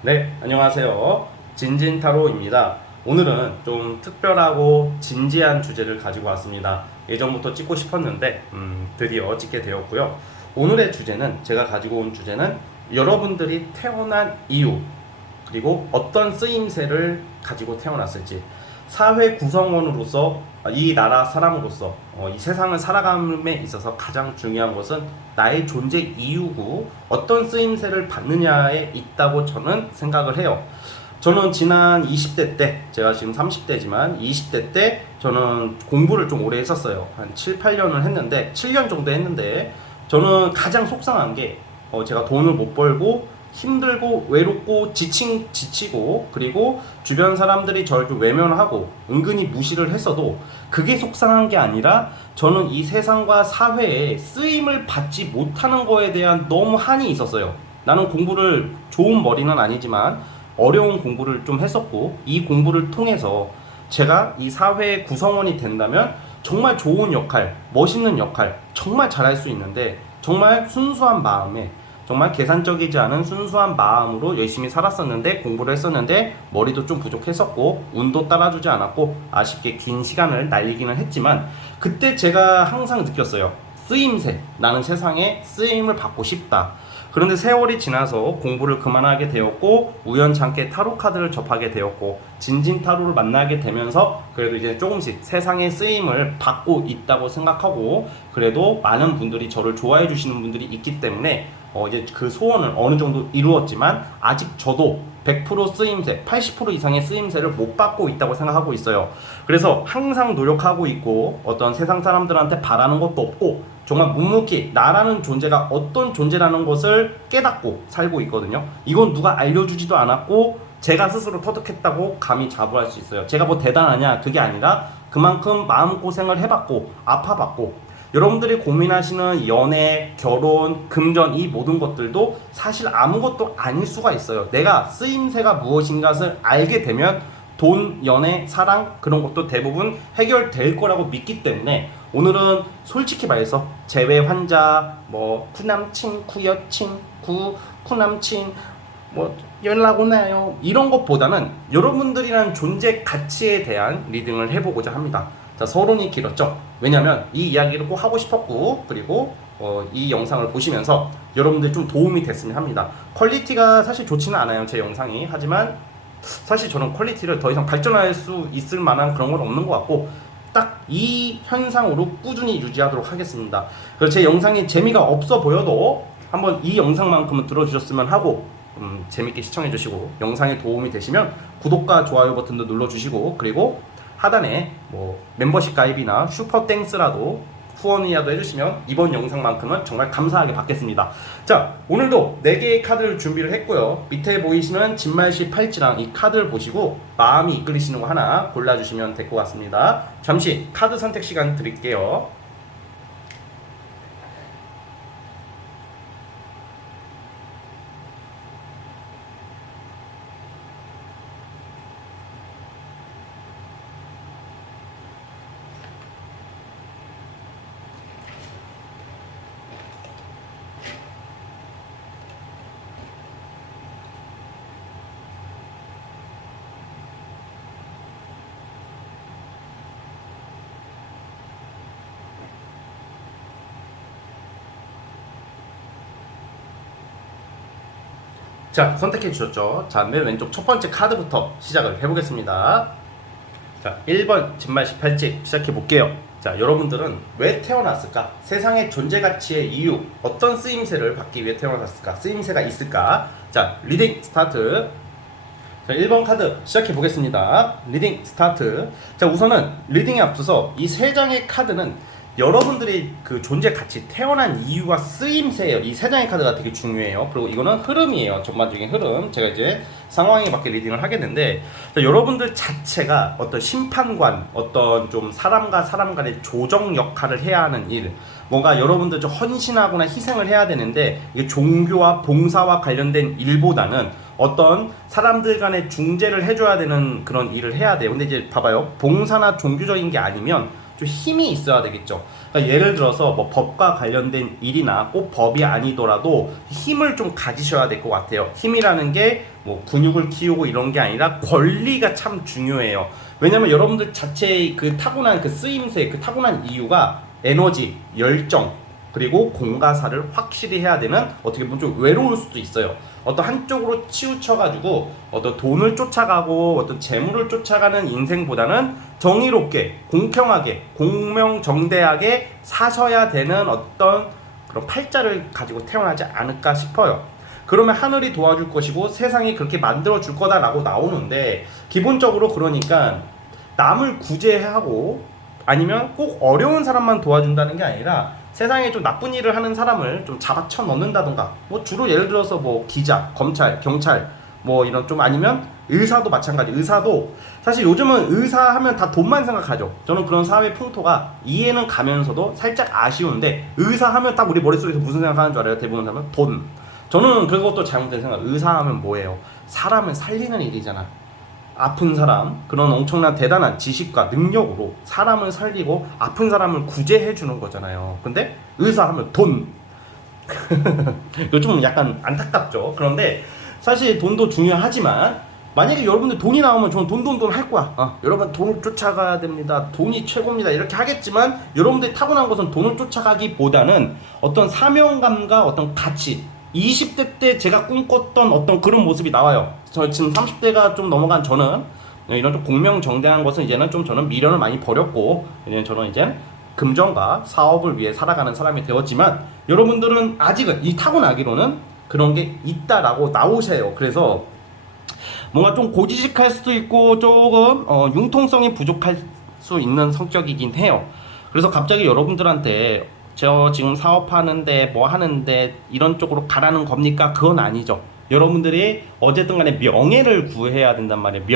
네, 안녕하세요. 진진타로입니다. 오늘은 좀 특별하고 진지한 주제를 가지고 왔습니다. 예전부터 찍고 싶었는데 드디어 찍게 되었고요. 오늘의 주제는, 제가 가지고 온 주제는 여러분들이 태어난 이유, 그리고 어떤 쓰임새를 가지고 태어났을지, 사회 구성원으로서, 이 나라 사람으로서, 이 세상을 살아감에 있어서 가장 중요한 것은 나의 존재 이유고 어떤 쓰임새를 받느냐에 있다고 저는 생각을 해요. 저는 지난 20대 때, 제가 지금 30대지만 20대 때 저는 공부를 좀 오래 했었어요. 한 7, 8년을 했는데, 7년 정도 했는데, 저는 가장 속상한 게, 제가 돈을 못 벌고 힘들고 외롭고 지치고, 그리고 주변 사람들이 저를 좀 외면하고 은근히 무시를 했어도 그게 속상한 게 아니라, 저는 이 세상과 사회에 쓰임을 받지 못하는 거에 대한 너무 한이 있었어요. 나는 공부를, 좋은 머리는 아니지만 어려운 공부를 좀 했었고, 이 공부를 통해서 제가 이 사회의 구성원이 된다면 정말 좋은 역할, 멋있는 역할 정말 잘할 수 있는데, 정말 순수한 마음에, 정말 계산적이지 않은 순수한 마음으로 열심히 살았었는데, 공부를 했었는데 머리도 좀 부족했었고 운도 따라주지 않았고 아쉽게 긴 시간을 날리기는 했지만, 그때 제가 항상 느꼈어요. 쓰임새, 나는 세상에 쓰임을 받고 싶다. 그런데 세월이 지나서 공부를 그만하게 되었고, 우연찮게 타로 카드를 접하게 되었고, 진진타로를 만나게 되면서 그래도 이제 조금씩 세상에 쓰임을 받고 있다고 생각하고, 그래도 많은 분들이 저를 좋아해 주시는 분들이 있기 때문에 이제 그 소원을 어느 정도 이루었지만, 아직 저도 100% 쓰임새, 80% 이상의 쓰임새를 못 받고 있다고 생각하고 있어요. 그래서 항상 노력하고 있고, 어떤 세상 사람들한테 바라는 것도 없고, 정말 묵묵히 나라는 존재가 어떤 존재라는 것을 깨닫고 살고 있거든요. 이건 누가 알려주지도 않았고 제가 스스로 터득했다고 감히 자부할 수 있어요. 제가 뭐 대단하냐, 그게 아니라 그만큼 마음고생을 해봤고 아파봤고, 여러분들이 고민하시는 연애, 결혼, 금전, 이 모든 것들도 사실 아무것도 아닐 수가 있어요. 내가 쓰임새가 무엇인가를 알게 되면 돈, 연애, 사랑, 그런 것도 대부분 해결될 거라고 믿기 때문에, 오늘은 솔직히 말해서 재회 환자, 뭐 쿠남친, 쿠여친, 쿠남친, 뭐 연락 오나요, 이런 것보다는 여러분들이란 존재 가치에 대한 리딩을 해보고자 합니다. 자, 서론이 길었죠. 왜냐면 이 이야기를 꼭 하고 싶었고, 그리고 이 영상을 보시면서 여러분들 좀 도움이 됐으면 합니다. 퀄리티가 사실 좋지는 않아요, 제 영상이. 하지만 사실 저는 퀄리티를 더 이상 발전할 수 있을 만한 그런 건 없는 것 같고, 딱 이 현상으로 꾸준히 유지하도록 하겠습니다. 그래서 제 영상이 재미가 없어 보여도 한번 이 영상만큼은 들어주셨으면 하고, 재밌게 시청해주시고, 영상에 도움이 되시면 구독과 좋아요 버튼도 눌러주시고, 그리고 하단에 뭐 멤버십 가입이나 슈퍼 땡스라도 후원이라도 해주시면 이번 영상만큼은 정말 감사하게 받겠습니다. 자, 오늘도 4개의 카드를 준비를 했고요. 밑에 보이시는 진말시 팔찌랑 이 카드를 보시고 마음이 이끌리시는 거 하나 골라주시면 될 것 같습니다. 잠시 카드 선택 시간 드릴게요. 자, 선택해 주셨죠? 자, 맨 왼쪽 첫 번째 카드부터 시작을 해보겠습니다. 자, 1번 진말시 팔찌 시작해 볼게요. 자, 여러분들은 왜 태어났을까? 세상의 존재 가치의 이유, 어떤 쓰임새를 받기 위해 태어났을까? 쓰임새가 있을까? 자, 리딩 스타트. 자, 1번 카드 시작해 보겠습니다. 리딩 스타트. 자, 우선은 리딩에 앞서서 이 3장의 카드는 여러분들이 그 존재 가치, 태어난 이유와 쓰임새예요. 이 3장의 카드가 되게 중요해요. 그리고 이거는 흐름이에요. 전반적인 흐름. 제가 이제 상황에 맞게 리딩을 하겠는데, 자, 여러분들 자체가 어떤 심판관, 어떤 좀 사람과 사람 간의 조정 역할을 해야 하는 일, 뭔가 여러분들 좀 헌신하거나 희생을 해야 되는데, 이게 종교와 봉사와 관련된 일보다는 어떤 사람들 간의 중재를 해줘야 되는 그런 일을 해야 돼요. 근데 이제 봐봐요. 봉사나 종교적인 게 아니면 좀 힘이 있어야 되겠죠. 그러니까 예를 들어서 뭐 법과 관련된 일이나 꼭 법이 아니더라도 힘을 좀 가지셔야 될 것 같아요. 힘이라는 게 뭐 근육을 키우고 이런 게 아니라 권리가 참 중요해요. 왜냐면 여러분들 자체의 그 타고난 그 쓰임새, 그 타고난 이유가 에너지, 열정, 그리고 공과사를 확실히 해야 되는, 어떻게 보면 좀 외로울 수도 있어요. 어떤 한쪽으로 치우쳐가지고 어떤 돈을 쫓아가고 어떤 재물을 쫓아가는 인생보다는 정의롭게, 공평하게, 공명정대하게 사셔야 되는 어떤 그런 팔자를 가지고 태어나지 않을까 싶어요. 그러면 하늘이 도와줄 것이고 세상이 그렇게 만들어 줄 거다라고 나오는데, 기본적으로 그러니까 남을 구제하고 아니면 꼭 어려운 사람만 도와준다는 게 아니라 세상에 좀 나쁜 일을 하는 사람을 좀 잡아쳐 넣는다던가, 뭐 주로 예를 들어서 뭐 기자, 검찰, 경찰, 뭐 이런 좀, 아니면 의사도 마찬가지. 의사도 사실 요즘은 의사 하면 다 돈만 생각하죠. 저는 그런 사회 풍토가 이해는 가면서도 살짝 아쉬운데, 의사 하면 딱 우리 머릿속에서 무슨 생각하는 줄 알아요? 대부분 사람은 돈. 저는 그것도 잘못된 생각. 의사 하면 뭐예요? 사람을 살리는 일이잖아. 아픈 사람, 그런 엄청난 대단한 지식과 능력으로 사람을 살리고 아픈 사람을 구제해 주는 거잖아요. 근데 의사 하면 돈. 이거 좀 약간 안타깝죠. 그런데 사실 돈도 중요하지만, 만약에 여러분들 돈이 나오면 저는 돈 할 거야. 여러분 돈을 쫓아가야 됩니다. 돈이 최고입니다. 이렇게 하겠지만, 여러분들이 타고난 것은 돈을 쫓아가기보다는 어떤 사명감과 어떤 가치, 20대 때 제가 꿈꿨던 어떤 그런 모습이 나와요. 저 지금 30대가 좀 넘어간 저는 이런 좀 공명정대한 것은 이제는 좀 저는 미련을 많이 버렸고, 이제 저는 이제 금전과 사업을 위해 살아가는 사람이 되었지만, 여러분들은 아직은 이 타고나기로는 그런 게 있다라고 나오세요. 그래서 뭔가 좀 고지식할 수도 있고 조금 융통성이 부족할 수 있는 성격이긴 해요. 그래서 갑자기 여러분들한테 저 지금 사업하는데 뭐 하는데 이런 쪽으로 가라는 겁니까? 그건 아니죠. 여러분들이 어쨌든 간에 명예를 구해야 된단 말이에요.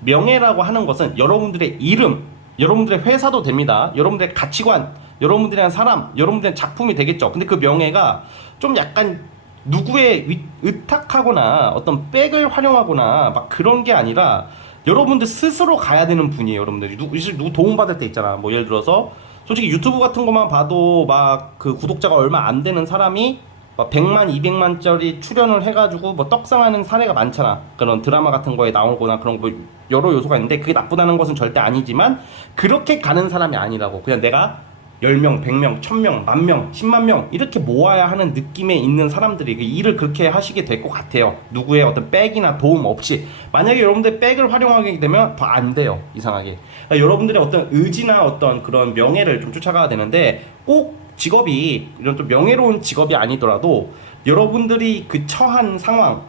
명예라고 하는 것은 여러분들의 이름, 여러분들의 회사도 됩니다. 여러분들의 가치관, 여러분들에 대한 사람, 여러분들의 작품이 되겠죠. 근데 그 명예가 좀 약간 누구의 의탁하거나 어떤 백을 활용하거나 막 그런 게 아니라 여러분들 스스로 가야 되는 분이에요. 여러분들이 누구 도움받을 때 있잖아. 뭐 예를 들어서 솔직히 유튜브 같은 것만 봐도 막 그 구독자가 얼마 안 되는 사람이 막 100만, 200만짜리 출연을 해가지고 뭐 떡상하는 사례가 많잖아. 그런 드라마 같은 거에 나오거나 그런 뭐 여러 요소가 있는데, 그게 나쁘다는 것은 절대 아니지만 그렇게 가는 사람이 아니라고. 그냥 내가 10명, 100명, 1000명, 10,000명, 100,000명 이렇게 모아야 하는 느낌에 있는 사람들이 그 일을 그렇게 하시게 될 것 같아요. 누구의 어떤 백이나 도움 없이. 만약에 여러분들 백을 활용하게 되면 더 안 돼요. 이상하게. 그러니까 여러분들의 어떤 의지나 어떤 그런 명예를 좀 쫓아가야 되는데, 꼭 직업이 이런 좀 명예로운 직업이 아니더라도 여러분들이 그 처한 상황,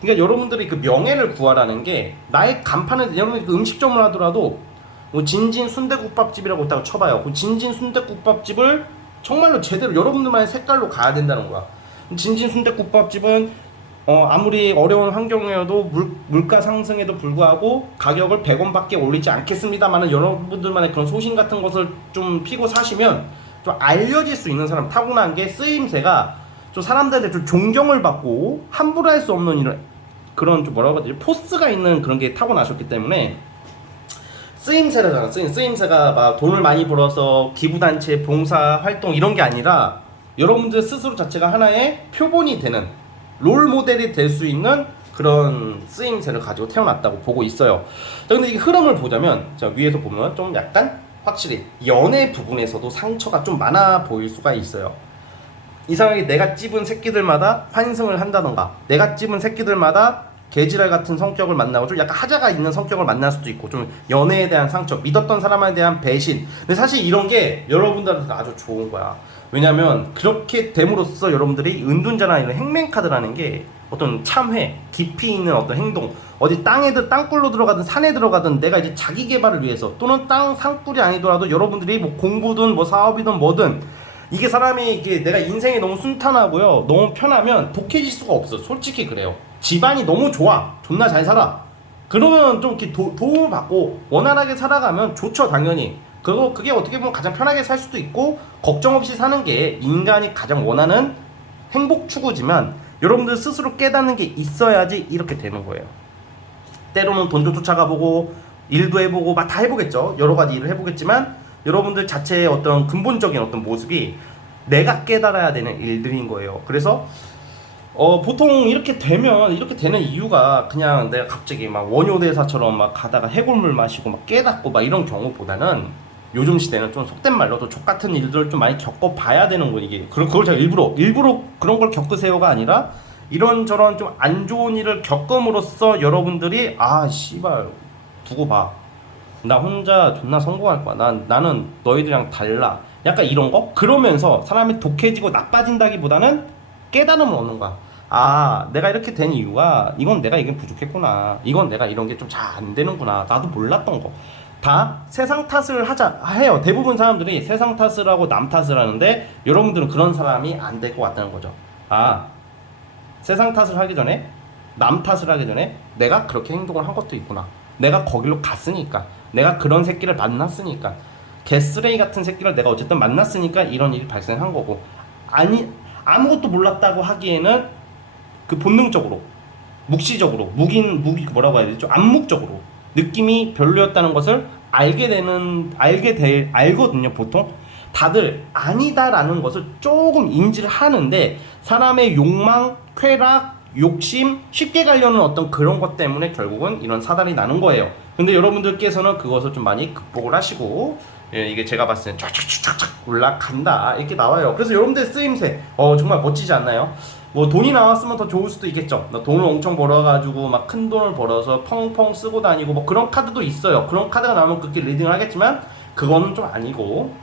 그러니까 여러분들이 그 명예를 구하라는 게, 나의 간판을, 여러분이 그 음식점을 하더라도 뭐 진진 순대국밥집이라고 있다고 쳐봐요. 그 진진 순대국밥집을 정말로 제대로 여러분들만의 색깔로 가야 된다는 거야. 진진 순대국밥집은 아무리 어려운 환경이어도 물가 상승에도 불구하고 가격을 100원밖에 올리지 않겠습니다만은, 여러분들만의 그런 소신 같은 것을 좀 피고 사시면 좀 알려질 수 있는 사람, 타고난 게 쓰임새가 좀 사람들한테 좀 존경을 받고 함부로 할 수 없는 이런 그런 좀 뭐라고 해야 되지, 포스가 있는 그런 게 타고나셨기 때문에, 쓰임새라잖아. 쓰임새가 막 돈을 많이 벌어서 기부단체, 봉사활동 이런 게 아니라 여러분들 스스로 자체가 하나의 표본이 되는, 롤모델이 될 수 있는 그런 쓰임새를 가지고 태어났다고 보고 있어요. 자, 근데 이 흐름을 보자면, 자, 위에서 보면 좀 약간 확실히 연애 부분에서도 상처가 좀 많아 보일 수가 있어요. 이상하게 내가 찝은 새끼들마다 환승을 한다던가, 내가 찝은 새끼들마다 개지랄 같은 성격을 만나고 좀 약간 하자가 있는 성격을 만날 수도 있고, 좀 연애에 대한 상처, 믿었던 사람에 대한 배신. 근데 사실 이런 게 여러분들한테 아주 좋은 거야. 왜냐면 그렇게 됨으로써 여러분들이 은둔자나 이런 행맨카드라는 게 어떤 참회, 깊이 있는 어떤 행동, 어디 땅굴로 들어가든 산에 들어가든 내가 이제 자기 개발을 위해서, 또는 산꿀이 아니더라도 여러분들이 뭐 공부든 뭐 사업이든 뭐든, 이게 사람이 이게 내가 인생이 너무 순탄하고요, 너무 편하면 독해질 수가 없어. 솔직히 그래요. 집안이 너무 좋아, 존나 잘 살아, 그러면 좀 이렇게 도움을 받고 원활하게 살아가면 좋죠, 당연히. 그게 어떻게 보면 가장 편하게 살 수도 있고, 걱정 없이 사는 게 인간이 가장 원하는 행복 추구지만, 여러분들 스스로 깨닫는 게 있어야지 이렇게 되는 거예요. 때로는 돈도 쫓아가보고 일도 해보고 막 다 해보겠죠. 여러 가지 일을 해보겠지만, 여러분들 자체의 어떤 근본적인 어떤 모습이 내가 깨달아야 되는 일들인 거예요. 그래서 보통 이렇게 되는 이유가 그냥 내가 갑자기 막 원효대사처럼 막 가다가 해골물 마시고 막 깨닫고 막 이런 경우보다는 요즘 시대는 좀 속된 말로 또 족같은 일들을 좀 많이 겪어봐야 되는 거 이게. 그걸 제가 일부러 그런 걸 겪으세요가 아니라 이런저런 좀 안 좋은 일을 겪음으로써 여러분들이 아 씨발 두고 봐. 나 혼자 존나 성공할 거야. 나는 너희들이랑 달라. 약간 이런 거? 그러면서 사람이 독해지고 나빠진다기보다는 깨달음을 얻는 거야. 아, 내가 이렇게 된 이유가 이건 내가 이게 부족했구나. 이건 내가 이런 게 좀 잘 안 되는구나. 나도 몰랐던 거. 다 세상 탓을 해요. 대부분 사람들이 세상 탓을 하고 남 탓을 하는데 여러분들은 그런 사람이 안 될 것 같다는 거죠. 아, 세상 탓을 하기 전에 남 탓을 하기 전에 내가 그렇게 행동을 한 것도 있구나. 내가 거길로 갔으니까. 내가 그런 새끼를 만났으니까. 개쓰레기 같은 새끼를 내가 어쨌든 만났으니까 이런 일이 발생한 거고. 아니 아무것도 몰랐다고 하기에는 그 본능적으로 묵시적으로 뭐라고 해야 되죠? 암묵적으로 느낌이 별로였다는 것을 알거든요. 보통 다들 아니다라는 것을 조금 인지를 하는데 사람의 욕망, 쾌락, 욕심, 쉽게 가려는 어떤 그런 것 때문에 결국은 이런 사달이 나는 거예요. 근데 여러분들께서는 그것을 좀 많이 극복을 하시고 이게 제가 봤을 때 쫙쫙쫙쫙 올라간다 이렇게 나와요. 그래서 여러분들 쓰임새 정말 멋지지 않나요? 뭐 돈이 나왔으면 더 좋을 수도 있겠죠. 돈을 엄청 벌어가지고 막 큰 돈을 벌어서 펑펑 쓰고 다니고 뭐 그런 카드도 있어요. 그런 카드가 나오면 그렇게 리딩을 하겠지만 그거는 좀 아니고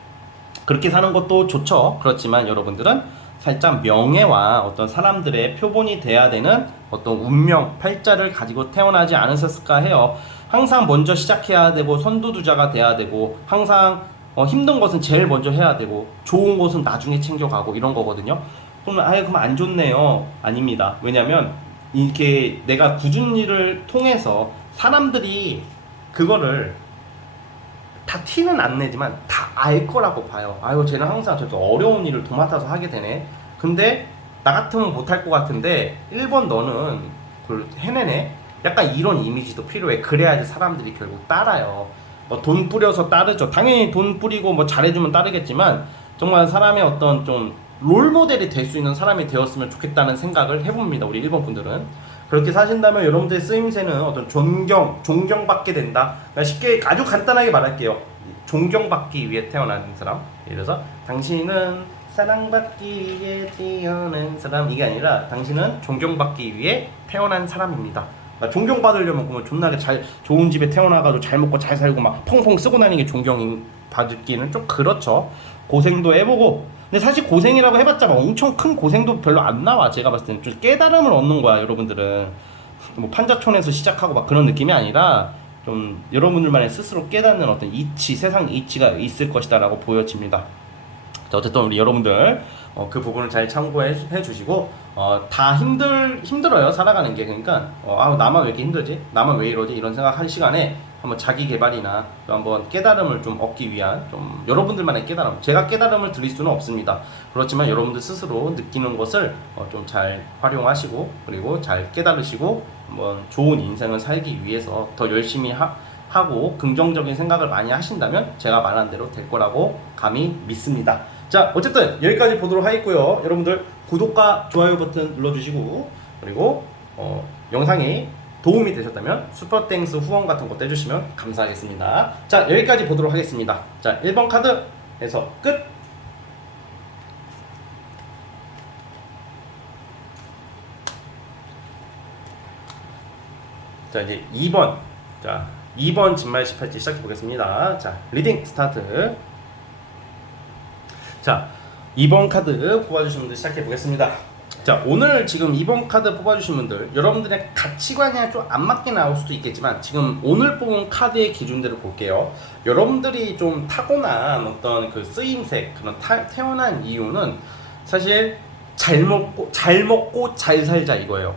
그렇게 사는 것도 좋죠. 그렇지만 여러분들은 살짝 명예와 어떤 사람들의 표본이 돼야 되는 어떤 운명, 팔자를 가지고 태어나지 않으셨을까 해요. 항상 먼저 시작해야 되고 선두주자가 돼야 되고 항상 힘든 것은 제일 먼저 해야 되고 좋은 것은 나중에 챙겨가고 이런 거거든요. 그럼 안 좋네요. 아닙니다. 왜냐면 이렇게 내가 굳은 일을 통해서 사람들이 그거를 다 티는 안 내지만 다 알 거라고 봐요. 아유 쟤는 항상 저렇게 어려운 일을 도맡아서 하게 되네. 근데 나 같으면 못할 것 같은데 1번 너는 그걸 해내네. 약간 이런 이미지도 필요해. 그래야지 사람들이 결국 따라요. 돈 뿌려서 따르죠. 당연히 돈 뿌리고 뭐 잘해주면 따르겠지만 정말 사람의 어떤 좀 롤모델이 될 수 있는 사람이 되었으면 좋겠다는 생각을 해봅니다. 우리 1번 분들은. 그렇게 사신다면 여러분들의 쓰임새는 어떤 존경받게 된다. 그러니까 쉽게 아주 간단하게 말할게요. 존경받기 위해 태어난 사람. 예를 들어서 당신은 사랑받기 위해 태어난 사람. 이게 아니라 당신은 존경받기 위해 태어난 사람입니다. 그러니까 존경받으려면 그러면 존나게 좋은 집에 태어나가지고 잘 먹고 잘 살고 막 펑펑 쓰고 다니는 게 존경받기는 좀 그렇죠. 고생도 해보고. 근데 사실 고생이라고 해봤자 막 엄청 큰 고생도 별로 안 나와. 제가 봤을 때는 좀 깨달음을 얻는 거야. 여러분들은 뭐 판자촌에서 시작하고 막 그런 느낌이 아니라 좀 여러분들만의 스스로 깨닫는 어떤 이치, 세상 이치가 있을 것이다 라고 보여집니다. 자, 어쨌든 우리 여러분들 그 부분을 잘 참고해 주시고 다 힘들어요. 살아가는 게. 그러니까 나만 왜 이렇게 힘들지? 나만 왜 이러지? 이런 생각할 시간에 한번 자기 개발이나 또 한번 깨달음을 좀 얻기 위한 좀 여러분들만의 깨달음. 제가 깨달음을 드릴 수는 없습니다. 그렇지만 여러분들 스스로 느끼는 것을 좀 잘 활용하시고 그리고 잘 깨달으시고 한번 좋은 인생을 살기 위해서 더 열심히 하고 긍정적인 생각을 많이 하신다면 제가 말한 대로 될 거라고 감히 믿습니다. 자, 어쨌든 여기까지 보도록 하겠고요. 여러분들 구독과 좋아요 버튼 눌러주시고 그리고 영상이 도움이 되셨다면 슈퍼땡스 후원 같은 것도 해주시면 감사하겠습니다. 자, 여기까지 보도록 하겠습니다. 자, 1번 카드에서 끝! 자, 이제 2번. 자, 2번 진말 18지 시작해 보겠습니다. 자, 리딩 스타트. 자, 2번 카드 뽑아주신 분들 시작해 보겠습니다. 자, 오늘 지금 2번 카드 뽑아주신 분들 여러분들의 가치관이 좀 안 맞게 나올 수도 있겠지만 지금 오늘 뽑은 카드의 기준대로 볼게요. 여러분들이 좀 타고난 어떤 그 쓰임새 그런 태어난 이유는 사실 잘 먹고 잘 살자 이거예요.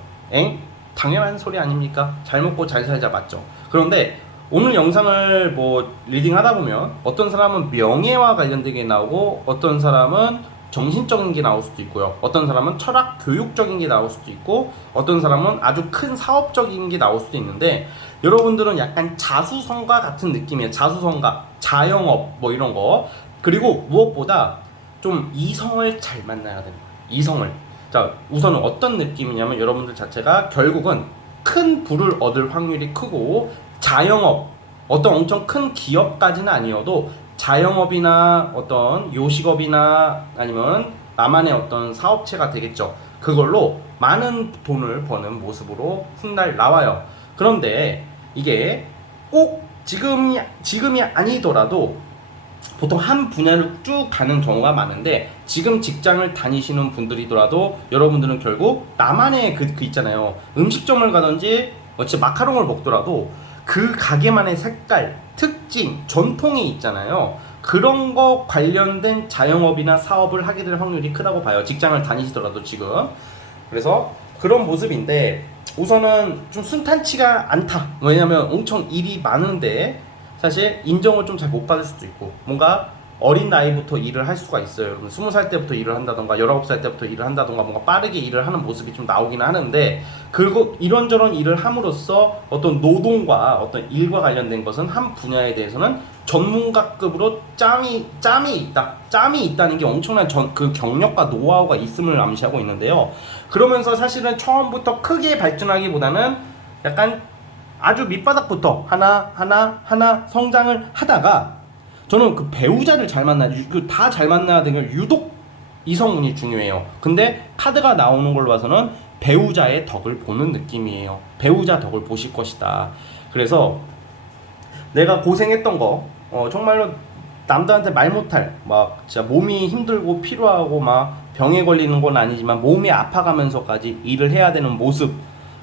당연한 소리 아닙니까? 잘 먹고 잘 살자 맞죠? 그런데 오늘 영상을 뭐 리딩 하다 보면 어떤 사람은 명예와 관련되게 나오고 어떤 사람은 정신적인 게 나올 수도 있고요. 어떤 사람은 철학 교육적인 게 나올 수도 있고, 어떤 사람은 아주 큰 사업적인 게 나올 수도 있는데, 여러분들은 약간 자수성가 같은 느낌이에요. 자수성가, 자영업 뭐 이런 거. 그리고 무엇보다 좀 이성을 잘 만나야 됩니다. 이성을. 자, 우선은 어떤 느낌이냐면 여러분들 자체가 결국은 큰 부를 얻을 확률이 크고, 자영업, 어떤 엄청 큰 기업까지는 아니어도 자영업이나 어떤 요식업이나 아니면 나만의 어떤 사업체가 되겠죠. 그걸로 많은 돈을 버는 모습으로 훗날 나와요. 그런데 이게 꼭 지금이 아니더라도 보통 한 분야를 쭉 가는 경우가 많은데, 지금 직장을 다니시는 분들이더라도 여러분들은 결국 나만의 그 있잖아요. 음식점을 가든지 진짜 마카롱을 먹더라도 그 가게만의 색깔, 특징, 전통이 있잖아요. 그런 거 관련된 자영업이나 사업을 하게 될 확률이 크다고 봐요. 직장을 다니시더라도 지금. 그래서 그런 모습인데, 우선은 좀 순탄치가 않다. 왜냐면 엄청 일이 많은데 사실 인정을 좀 잘 못 받을 수도 있고, 뭔가 어린 나이부터 일을 할 수가 있어요. 여러분 20살 때부터 일을 한다던가 19살 때부터 일을 한다던가 뭔가 빠르게 일을 하는 모습이 좀 나오긴 하는데, 그리고 이런저런 일을 함으로써 어떤 노동과 어떤 일과 관련된 것은 한 분야에 대해서는 전문가급으로 짬이 있다는 게 엄청난 그 경력과 노하우가 있음을 암시하고 있는데요. 그러면서 사실은 처음부터 크게 발전하기보다는 약간 아주 밑바닥부터 하나 성장을 하다가, 저는 그 배우자를 잘 다 잘 만나야 되는 유독 이성운이 중요해요. 근데 카드가 나오는 걸로 봐서는 배우자의 덕을 보는 느낌이에요. 배우자 덕을 보실 것이다. 그래서 내가 고생했던 거, 정말로 남들한테 말 못할, 막 진짜 몸이 힘들고 피로하고 막 병에 걸리는 건 아니지만 몸이 아파가면서까지 일을 해야 되는 모습,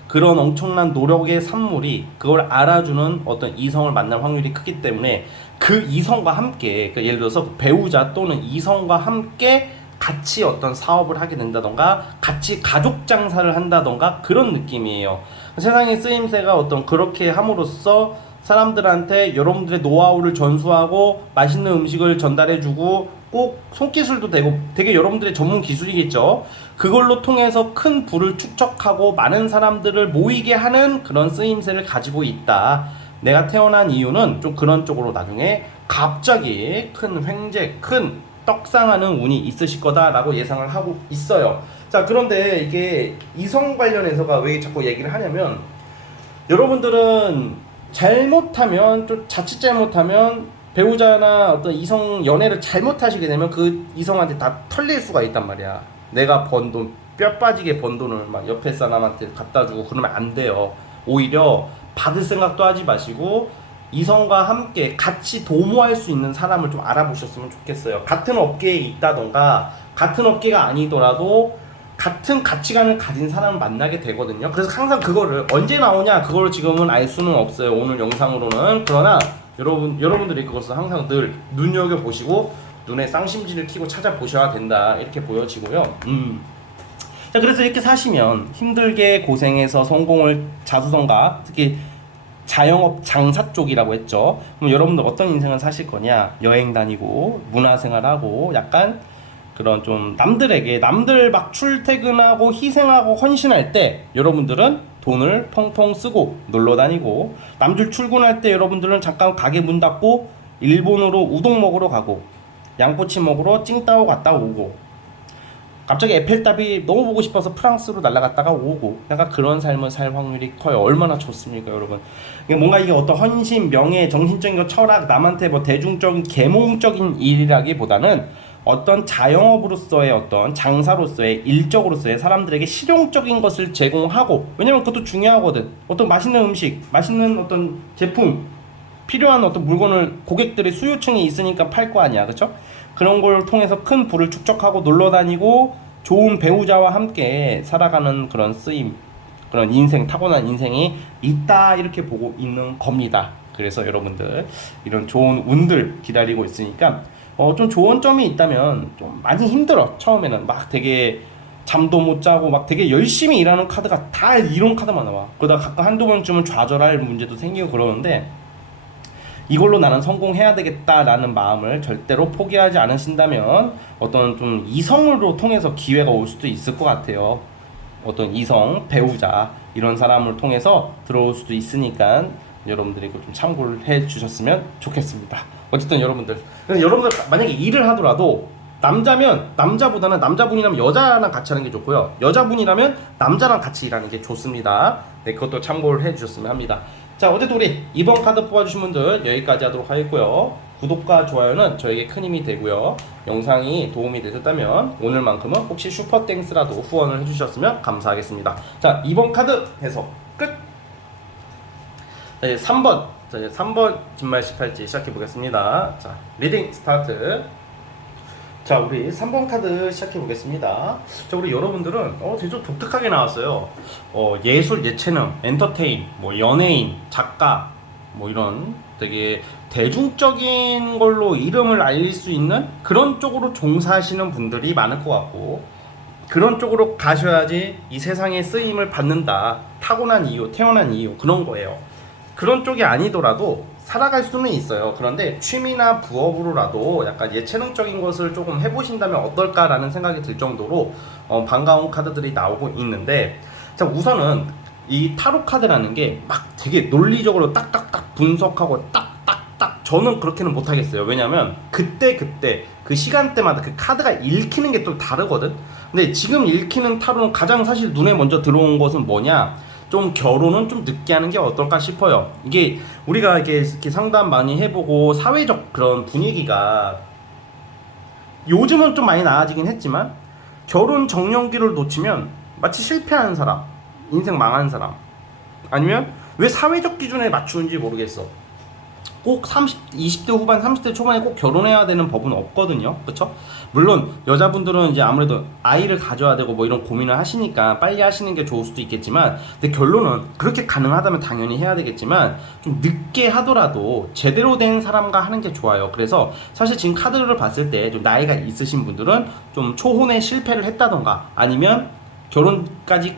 그런 엄청난 노력의 산물이 그걸 알아주는 어떤 이성을 만날 확률이 크기 때문에, 그 이성과 함께, 그러니까 예를 들어서 배우자 또는 이성과 함께 같이 어떤 사업을 하게 된다던가 같이 가족 장사를 한다던가 그런 느낌이에요. 세상의 쓰임새가 어떤 그렇게 함으로써 사람들한테 여러분들의 노하우를 전수하고 맛있는 음식을 전달해주고, 꼭 손기술도 되고 되게 여러분들의 전문 기술이겠죠. 그걸로 통해서 큰 부를 축적하고 많은 사람들을 모이게 하는 그런 쓰임새를 가지고 있다. 내가 태어난 이유는 좀 그런 쪽으로 나중에 갑자기 큰 횡재, 큰 떡상하는 운이 있으실 거다라고 예상을 하고 있어요. 자, 그런데 이게 이성 관련해서가 왜 자꾸 얘기를 하냐면, 여러분들은 잘못하면, 또 자칫 잘못하면 배우자나 어떤 이성 연애를 잘못하시게 되면 그 이성한테 다 털릴 수가 있단 말이야. 내가 번 돈, 뼈 빠지게 번 돈을 막 옆에 사람한테 갖다 주고 그러면 안 돼요. 오히려 받을 생각도 하지 마시고 이성과 함께 같이 도모할 수 있는 사람을 좀 알아보셨으면 좋겠어요. 같은 업계에 있다던가 같은 업계가 아니더라도 같은 가치관을 가진 사람을 만나게 되거든요. 그래서 항상 그거를 언제 나오냐, 그걸 지금은 알 수는 없어요, 오늘 영상으로는. 그러나 여러분들이 그것을 항상 늘 눈여겨보시고 눈에 쌍심지를 켜고 찾아보셔야 된다, 이렇게 보여지고요. 자, 그래서 이렇게 사시면 힘들게 고생해서 성공을, 자수성가, 특히 자영업 장사 쪽이라고 했죠. 그럼 여러분들 어떤 인생을 사실 거냐? 여행 다니고 문화생활하고 약간 그런 좀 남들 막 출퇴근하고 희생하고 헌신할 때 여러분들은 돈을 펑펑 쓰고 놀러 다니고, 남들 출근할 때 여러분들은 잠깐 가게 문 닫고 일본으로 우동 먹으러 가고 양꼬치 먹으러 찡따오 갔다 오고, 갑자기 에펠탑이 너무 보고 싶어서 프랑스로 날아갔다가 오고, 약간 그런 삶을 살 확률이 커요. 얼마나 좋습니까, 여러분? 뭔가 이게 어떤 헌신, 명예, 정신적인 거, 철학, 남한테 뭐 대중적인 계몽적인 일이라기보다는 어떤 자영업으로서의 어떤 장사로서의 일적으로서의 사람들에게 실용적인 것을 제공하고, 왜냐면 그것도 중요하거든. 어떤 맛있는 음식, 맛있는 어떤 제품, 필요한 어떤 물건을 고객들의 수요층이 있으니까 팔 거 아니야, 그쵸? 그런 걸 통해서 큰 부를 축적하고 놀러 다니고 좋은 배우자와 함께 살아가는 그런 쓰임, 그런 인생, 타고난 인생이 있다, 이렇게 보고 있는 겁니다. 그래서 여러분들 이런 좋은 운들 기다리고 있으니까 좀 좋은 점이 있다면, 좀 많이 힘들어 처음에는 막 되게 잠도 못 자고 막 되게 열심히 일하는 카드가 다 이런 카드만 나와. 그러다가 가끔 한두 번쯤은 좌절할 문제도 생기고 그러는데, 이걸로 나는 성공해야 되겠다라는 마음을 절대로 포기하지 않으신다면 어떤 좀 이성으로 통해서 기회가 올 수도 있을 것 같아요. 어떤 이성, 배우자 이런 사람을 통해서 들어올 수도 있으니까 여러분들이 이거 좀 참고를 해 주셨으면 좋겠습니다. 어쨌든 여러분들 만약에 일을 하더라도 남자면 남자보다는 남자분이라면 여자랑 같이 하는 게 좋고요. 여자분이라면 남자랑 같이 일하는 게 좋습니다. 네, 그것도 참고를 해 주셨으면 합니다. 자, 어쨌든 우리 이번 카드 뽑아주신 분들 여기까지 하도록 하겠고요. 구독과 좋아요는 저에게 큰 힘이 되고요. 영상이 도움이 되셨다면 오늘만큼은 혹시 슈퍼땡스라도 후원을 해주셨으면 감사하겠습니다. 자, 이번 카드 해석 끝! 자, 이제 3번 자, 이제 3번 진말 18지 시작해 보겠습니다. 자, 리딩 스타트. 자, 우리 3번 카드 시작해 보겠습니다. 자, 우리 여러분들은 되게 좀 독특하게 나왔어요. 예술, 예체능, 엔터테인, 뭐 연예인, 작가, 뭐 이런 되게 대중적인 걸로 이름을 알릴 수 있는 그런 쪽으로 종사하시는 분들이 많을 것 같고, 그런 쪽으로 가셔야지 이 세상에 쓰임을 받는다. 타고난 이유, 태어난 이유, 그런 거예요. 그런 쪽이 아니더라도 살아갈 수는 있어요. 그런데 취미나 부업으로라도 약간 예체능적인 것을 조금 해보신다면 어떨까라는 생각이 들 정도로 반가운 카드들이 나오고 있는데, 자, 우선은 이 타로 카드라는 게 막 되게 논리적으로 딱딱딱 분석하고 딱딱딱, 저는 그렇게는 못하겠어요. 왜냐면 그때 그 시간대마다 그 카드가 읽히는 게 또 다르거든. 근데 지금 읽히는 타로는 가장 사실 눈에 먼저 들어온 것은 뭐냐, 좀 결혼은 좀 늦게 하는 게 어떨까 싶어요. 이게 우리가 이렇게 상담 많이 해보고 사회적 그런 분위기가 요즘은 좀 많이 나아지긴 했지만, 결혼 정년기를 놓치면 마치 실패한 사람, 인생 망한 사람, 아니면 왜 사회적 기준에 맞추는지 모르겠어. 꼭 20대 후반, 30대 초반에 꼭 결혼해야 되는 법은 없거든요. 그쵸? 물론 여자분들은 이제 아무래도 아이를 가져야 되고 뭐 이런 고민을 하시니까 빨리 하시는 게 좋을 수도 있겠지만, 근데 결론은 그렇게 가능하다면 당연히 해야 되겠지만 좀 늦게 하더라도 제대로 된 사람과 하는 게 좋아요. 그래서 사실 지금 카드를 봤을 때 좀 나이가 있으신 분들은 좀 초혼에 실패를 했다던가 아니면 결혼까지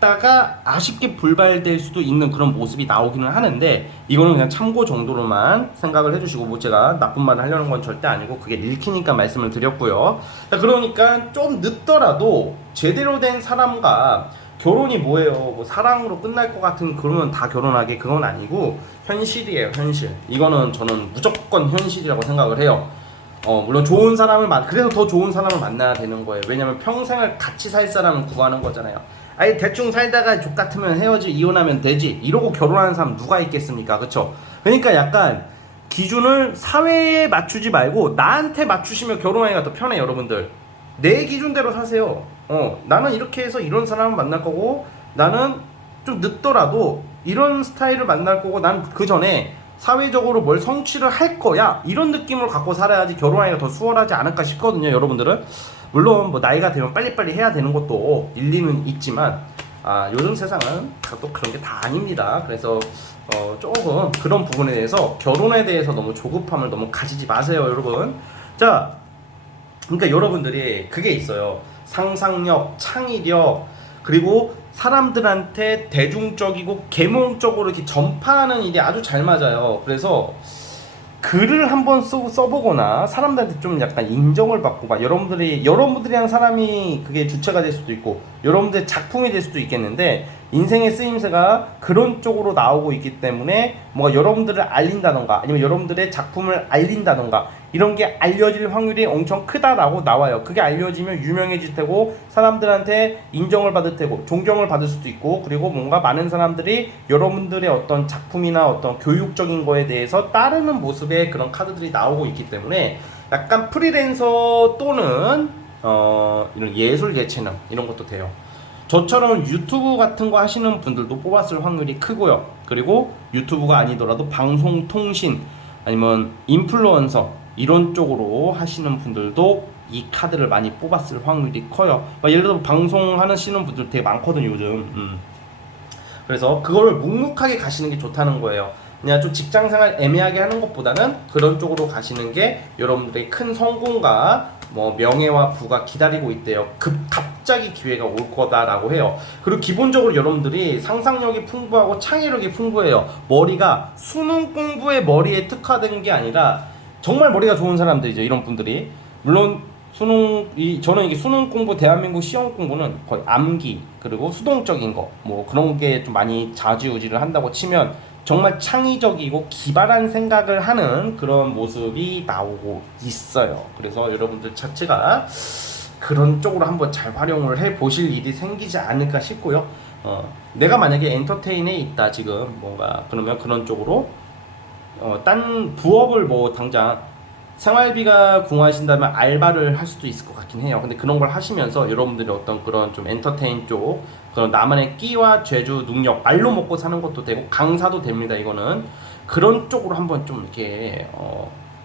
다가 아쉽게 불발될 수도 있는 그런 모습이 나오기는 하는데, 이거는 그냥 참고 정도로만 생각을 해주시고, 뭐 제가 나쁜 말을 하려는 건 절대 아니고 그게 읽히니까 말씀을 드렸고요. 그러니까 좀 늦더라도 제대로 된 사람과 결혼이 뭐예요, 뭐 사랑으로 끝날 것 같은 그러면 다 결혼하게, 그건 아니고 현실이에요. 현실. 이거는 저는 무조건 현실이라고 생각을 해요. 물론 좋은 사람을 그래서 더 좋은 사람을 만나야 되는 거예요. 왜냐면 평생을 같이 살 사람을 구하는 거잖아요. 아니, 대충 살다가 족 같으면 헤어지, 이혼하면 되지, 이러고 결혼하는 사람 누가 있겠습니까? 그쵸? 그러니까 약간 기준을 사회에 맞추지 말고 나한테 맞추시면 결혼하기가 더 편해. 여러분들 내 기준대로 사세요. 나는 이렇게 해서 이런 사람을 만날 거고, 나는 좀 늦더라도 이런 스타일을 만날 거고, 난 그 전에 사회적으로 뭘 성취를 할 거야, 이런 느낌을 갖고 살아야지 결혼하기가 더 수월하지 않을까 싶거든요. 여러분들은 물론 뭐 나이가 되면 빨리빨리 해야 되는 것도 일리는 있지만, 요즘 세상은 또 그런 게 다 아닙니다. 그래서 조금 그런 부분에 대해서, 결혼에 대해서 너무 조급함을 너무 가지지 마세요, 여러분. 자, 그러니까 여러분들이 그게 있어요. 상상력, 창의력, 그리고 사람들한테 대중적이고 계몽적으로 이렇게 전파하는 일이 아주 잘 맞아요. 그래서 글을 한번 써보거나 사람들한테 좀 약간 인정을 받고, 막 여러분들이 한 사람이 그게 주체가 될 수도 있고 여러분들의 작품이 될 수도 있겠는데, 인생의 쓰임새가 그런 쪽으로 나오고 있기 때문에 뭔가 여러분들을 알린다던가 아니면 여러분들의 작품을 알린다던가 이런 게 알려질 확률이 엄청 크다라고 나와요. 그게 알려지면 유명해질 테고 사람들한테 인정을 받을 테고 존경을 받을 수도 있고, 그리고 뭔가 많은 사람들이 여러분들의 어떤 작품이나 어떤 교육적인 거에 대해서 따르는 모습의 그런 카드들이 나오고 있기 때문에, 약간 프리랜서 또는 이런 예술 예체능 이런 것도 돼요. 저처럼 유튜브 같은 거 하시는 분들도 뽑았을 확률이 크고요. 그리고 유튜브가 아니더라도 방송, 통신, 아니면 인플루언서 이런 쪽으로 하시는 분들도 이 카드를 많이 뽑았을 확률이 커요. 예를 들어 방송하시는 분들 되게 많거든요, 요즘. 그래서 그거를 묵묵하게 가시는 게 좋다는 거예요. 그냥 좀 직장생활 애매하게 하는 것보다는 그런 쪽으로 가시는 게 여러분들의 큰 성공과 뭐 명예와 부가 기다리고 있대요. 갑자기 기회가 올 거다라고 해요. 그리고 기본적으로 여러분들이 상상력이 풍부하고 창의력이 풍부해요. 머리가 수능 공부에 머리에 특화된 게 아니라 정말 머리가 좋은 사람들이죠. 이런 분들이. 물론 저는 이게 수능 공부, 대한민국 시험 공부는 거의 암기 그리고 수동적인 거 뭐 그런 게 좀 많이 좌지우지를 한다고 치면 정말 창의적이고 기발한 생각을 하는 그런 모습이 나오고 있어요. 그래서 여러분들 자체가 그런 쪽으로 한번 잘 활용을 해 보실 일이 생기지 않을까 싶고요. 내가 만약에 엔터테인에 있다 지금 뭔가 그러면 그런 쪽으로 딴 부업을 뭐 당장 생활비가 궁하신다면 알바를 할 수도 있을 것 같긴 해요. 근데 그런 걸 하시면서 여러분들이 어떤 그런 좀 엔터테인 쪽 그런 나만의 끼와 재주, 능력, 말로 먹고 사는 것도 되고 강사도 됩니다. 이거는 그런 쪽으로 한번 좀 이렇게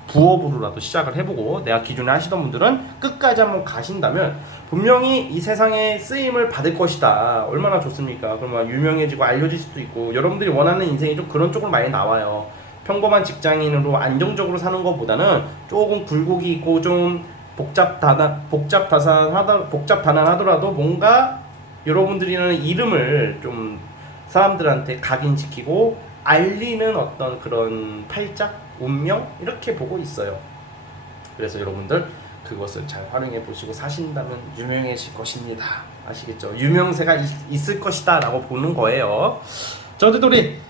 부업으로라도 시작을 해보고 내가 기존에 하시던 분들은 끝까지 한번 가신다면 분명히 이 세상에 쓰임을 받을 것이다. 얼마나 좋습니까? 그러면 유명해지고 알려질 수도 있고 여러분들이 원하는 인생이 좀 그런 쪽으로 많이 나와요. 평범한 직장인으로 안정적으로 사는 것보다는 조금 굴곡이 있고 좀 복잡다난하더라도 뭔가 여러분들이는 이름을 좀 사람들한테 각인시키고 알리는 어떤 그런 팔짝 운명 이렇게 보고 있어요. 그래서 여러분들 그것을 잘 활용해 보시고 사신다면 유명해질 것입니다. 아시겠죠? 유명세가 있을 것이다 라고 보는 거예요. 자, 어쨌든 우리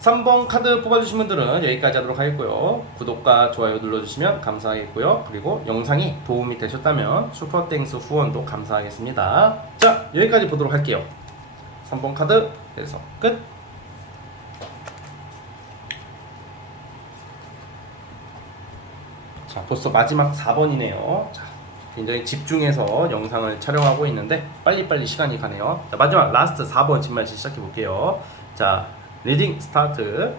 3번 카드 뽑아주신 분들은 여기까지 하도록 하겠고요. 구독과 좋아요 눌러주시면 감사하겠고요. 그리고 영상이 도움이 되셨다면 슈퍼땡스 후원도 감사하겠습니다. 자, 여기까지 보도록 할게요. 3번 카드 해서 끝. 자, 벌써 마지막 4번이네요. 자, 굉장히 집중해서 영상을 촬영하고 있는데 빨리빨리 시간이 가네요. 자, 마지막 라스트 4번 진말씀 시작해 볼게요. 자, 리딩 스타트.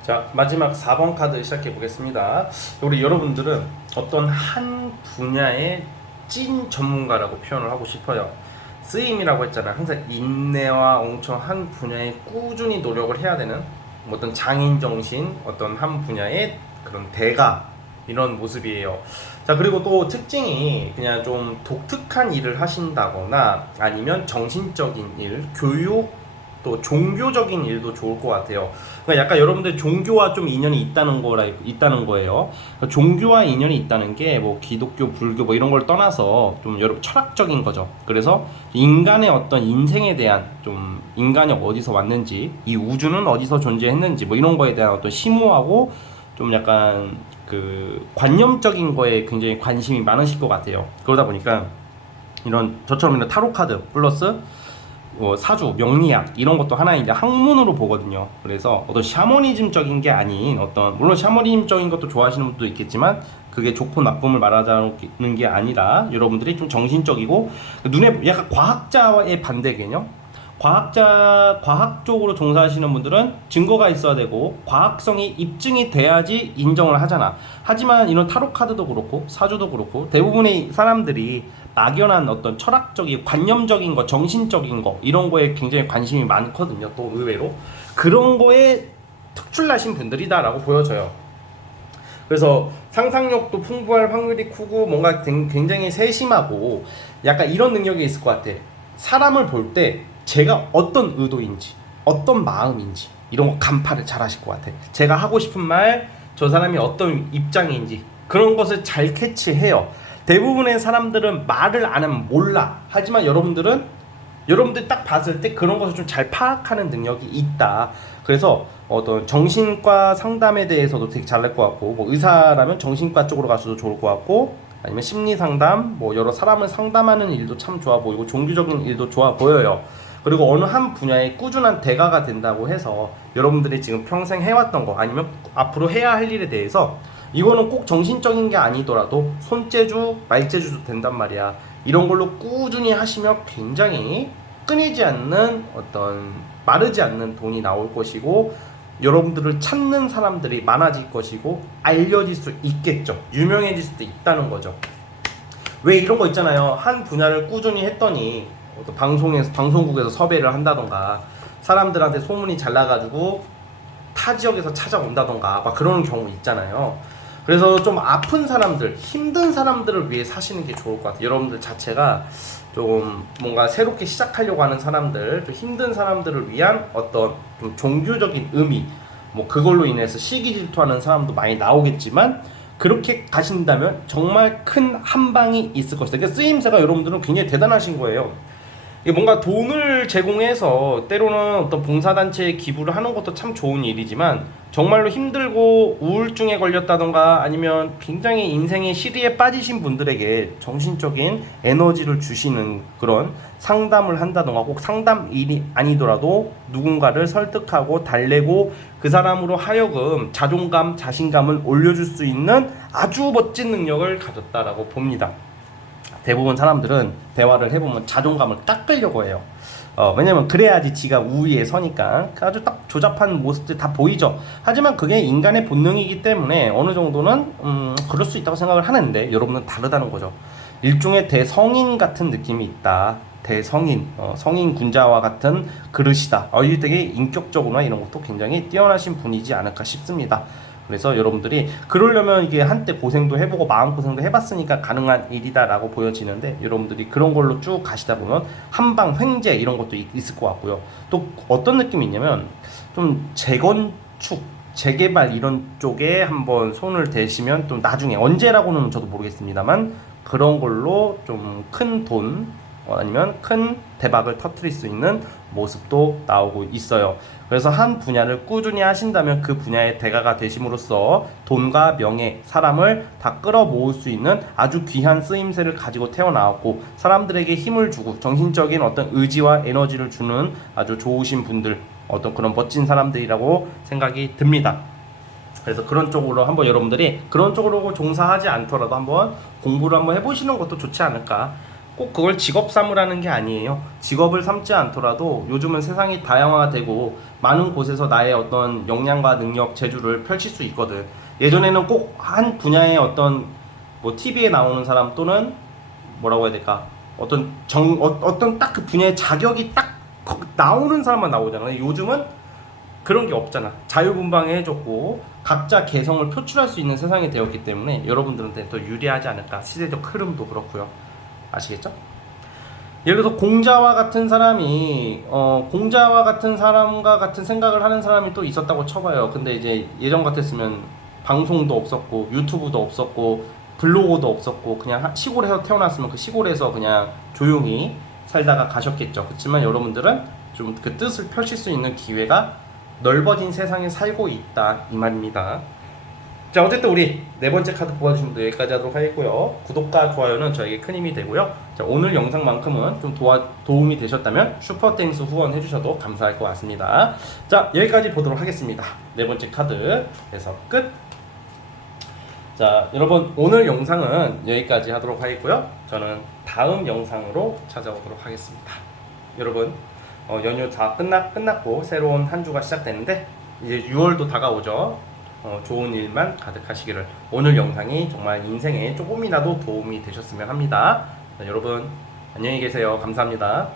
자, 마지막 4번 카드 시작해 보겠습니다. 우리 여러분들은 어떤 한 분야의 찐 전문가라고 표현을 하고 싶어요. 쓰임이라고 했잖아요. 항상 인내와 엄청 한 분야에 꾸준히 노력을 해야 되는 어떤 장인 정신, 어떤 한 분야의 그런 대가 이런 모습이에요. 자, 그리고 또 특징이 그냥 좀 독특한 일을 하신다거나 아니면 정신적인 일, 교육, 또 종교적인 일도 좋을 것 같아요. 그러니까 약간 여러분들 종교와 좀 인연이 있다는 거예요. 그러니까 종교와 인연이 있다는 게 뭐 기독교, 불교 뭐 이런 걸 떠나서 좀 여러분 철학적인 거죠. 그래서 인간의 어떤 인생에 대한 좀 인간이 어디서 왔는지, 이 우주는 어디서 존재했는지 뭐 이런 거에 대한 어떤 심오하고 좀 약간 그 관념적인 거에 굉장히 관심이 많으실 것 같아요. 그러다 보니까 저처럼 이런 타로 카드 플러스 사주, 명리학 이런 것도 하나의 이제 학문으로 보거든요. 그래서 어떤 샤머니즘적인 게 아닌 물론 샤머니즘적인 것도 좋아하시는 분도 있겠지만 그게 좋고 나쁨을 말하자는 게 아니라 여러분들이 좀 정신적이고 눈에 약간 과학자의 반대 개념. 과학 쪽으로 종사하시는 분들은 증거가 있어야 되고 과학성이 입증이 돼야지 인정을 하잖아. 하지만 이런 타로 카드도 그렇고 사주도 그렇고 대부분의 사람들이 막연한 어떤 철학적인 관념적인 거, 정신적인 거 이런 거에 굉장히 관심이 많거든요. 또 의외로 그런 거에 특출나신 분들이다라고 보여져요. 그래서 상상력도 풍부할 확률이 크고 뭔가 굉장히 세심하고 약간 이런 능력이 있을 것 같아. 사람을 볼 때 제가 어떤 의도인지 어떤 마음인지 이런 거 간파를 잘 하실 것 같아. 제가 하고 싶은 말, 저 사람이 어떤 입장인지 그런 것을 잘 캐치해요. 대부분의 사람들은 말을 안 하면 몰라. 하지만 여러분들 딱 봤을 때 그런 것을 좀 잘 파악하는 능력이 있다. 그래서 어떤 정신과 상담에 대해서도 되게 잘할 것 같고, 뭐 의사라면 정신과 쪽으로 가셔도 좋을 것 같고, 아니면 심리 상담, 뭐 여러 사람을 상담하는 일도 참 좋아 보이고 종교적인 일도 좋아 보여요. 그리고 어느 한 분야에 꾸준한 대가가 된다고 해서 여러분들이 지금 평생 해왔던 거 아니면 앞으로 해야 할 일에 대해서 이거는 꼭 정신적인 게 아니더라도 손재주, 말재주도 된단 말이야. 이런 걸로 꾸준히 하시면 굉장히 끊이지 않는 어떤 마르지 않는 돈이 나올 것이고 여러분들을 찾는 사람들이 많아질 것이고 알려질 수 있겠죠. 유명해질 수도 있다는 거죠. 왜 이런 거 있잖아요. 한 분야를 꾸준히 했더니 어떤 방송국에서 섭외를 한다던가 사람들한테 소문이 잘 나가지고 타 지역에서 찾아온다던가 막 그런 경우 있잖아요. 그래서 좀 아픈 사람들, 힘든 사람들을 위해 사시는 게 좋을 것 같아요. 여러분들 자체가 좀 뭔가 새롭게 시작하려고 하는 사람들, 좀 힘든 사람들을 위한 어떤 좀 종교적인 의미, 뭐 그걸로 인해서 시기 질투하는 사람도 많이 나오겠지만, 그렇게 가신다면 정말 큰 한방이 있을 것이다. 그러니까 쓰임새가 여러분들은 굉장히 대단하신 거예요. 이게 뭔가 돈을 제공해서 때로는 어떤 봉사단체에 기부를 하는 것도 참 좋은 일이지만, 정말로 힘들고 우울증에 걸렸다던가 아니면 굉장히 인생의 시리에 빠지신 분들에게 정신적인 에너지를 주시는 그런 상담을 한다던가, 꼭 상담 일이 아니더라도 누군가를 설득하고 달래고 그 사람으로 하여금 자존감, 자신감을 올려줄 수 있는 아주 멋진 능력을 가졌다라고 봅니다. 대부분 사람들은 대화를 해보면 자존감을 깎으려고 해요. 왜냐면 그래야지 지가 우위에 서니까. 아주 딱 조잡한 모습들 다 보이죠. 하지만 그게 인간의 본능이기 때문에 어느 정도는 그럴 수 있다고 생각을 하는데, 여러분은 다르다는 거죠. 일종의 대성인 같은 느낌이 있다. 대성인, 성인 군자와 같은 그릇이다. 이 되게 인격적으로나 이런 것도 굉장히 뛰어나신 분이지 않을까 싶습니다. 그래서 여러분들이 그러려면 이게 한때 고생도 해보고 마음고생도 해봤으니까 가능한 일이다라고 보여지는데, 여러분들이 그런 걸로 쭉 가시다 보면 한방 횡재 이런 것도 있을 것 같고요. 또 어떤 느낌이 있냐면 좀 재건축, 재개발 이런 쪽에 한번 손을 대시면 좀 나중에, 언제라고는 저도 모르겠습니다만, 그런 걸로 좀 큰 돈 아니면 큰 대박을 터뜨릴 수 있는 모습도 나오고 있어요. 그래서 한 분야를 꾸준히 하신다면 그 분야의 대가가 되심으로써 돈과 명예, 사람을 다 끌어모을 수 있는 아주 귀한 쓰임새를 가지고 태어나왔고, 사람들에게 힘을 주고 정신적인 어떤 의지와 에너지를 주는 아주 좋으신 분들, 어떤 그런 멋진 사람들이라고 생각이 듭니다. 그래서 그런 쪽으로 한번 여러분들이 그런 쪽으로 종사하지 않더라도 한번 공부를 한번 해보시는 것도 좋지 않을까. 꼭 그걸 직업 삼으라는 게 아니에요. 직업을 삼지 않더라도 요즘은 세상이 다양화되고 많은 곳에서 나의 어떤 역량과 능력, 재주를 펼칠 수 있거든. 예전에는 꼭 한 분야의 어떤 뭐 TV에 나오는 사람 또는 뭐라고 해야 될까, 어떤 딱 그 분야의 자격이 딱 나오는 사람만 나오잖아요. 요즘은 그런 게 없잖아. 자유분방해졌고 각자 개성을 표출할 수 있는 세상이 되었기 때문에 여러분들한테 더 유리하지 않을까. 시대적 흐름도 그렇고요. 아시겠죠? 예를 들어서 공자와 같은 사람이 공자와 같은 사람과 같은 생각을 하는 사람이 또 있었다고 쳐봐요. 근데 이제 예전 같았으면 방송도 없었고 유튜브도 없었고 블로그도 없었고 그냥 시골에서 태어났으면 그 시골에서 그냥 조용히 살다가 가셨겠죠. 그렇지만 여러분들은 좀 그 뜻을 펼칠 수 있는 기회가 넓어진 세상에 살고 있다 이 말입니다. 자, 어쨌든 우리 네 번째 카드 뽑아주신 분들 여기까지 하도록 하겠고요. 구독과 좋아요는 저에게 큰 힘이 되고요. 자, 오늘 영상만큼은 좀 도움이 되셨다면 슈퍼땡스 후원해 주셔도 감사할 것 같습니다. 자, 여기까지 보도록 하겠습니다. 네 번째 카드에서 끝. 자, 여러분 오늘 영상은 여기까지 하도록 하겠고요. 저는 다음 영상으로 찾아오도록 하겠습니다. 여러분 연휴 다 끝났고 새로운 한 주가 시작되는데 이제 6월도 다가오죠. 좋은 일만 가득하시기를. 오늘 영상이 정말 인생에 조금이라도 도움이 되셨으면 합니다. 자, 여러분 안녕히 계세요. 감사합니다.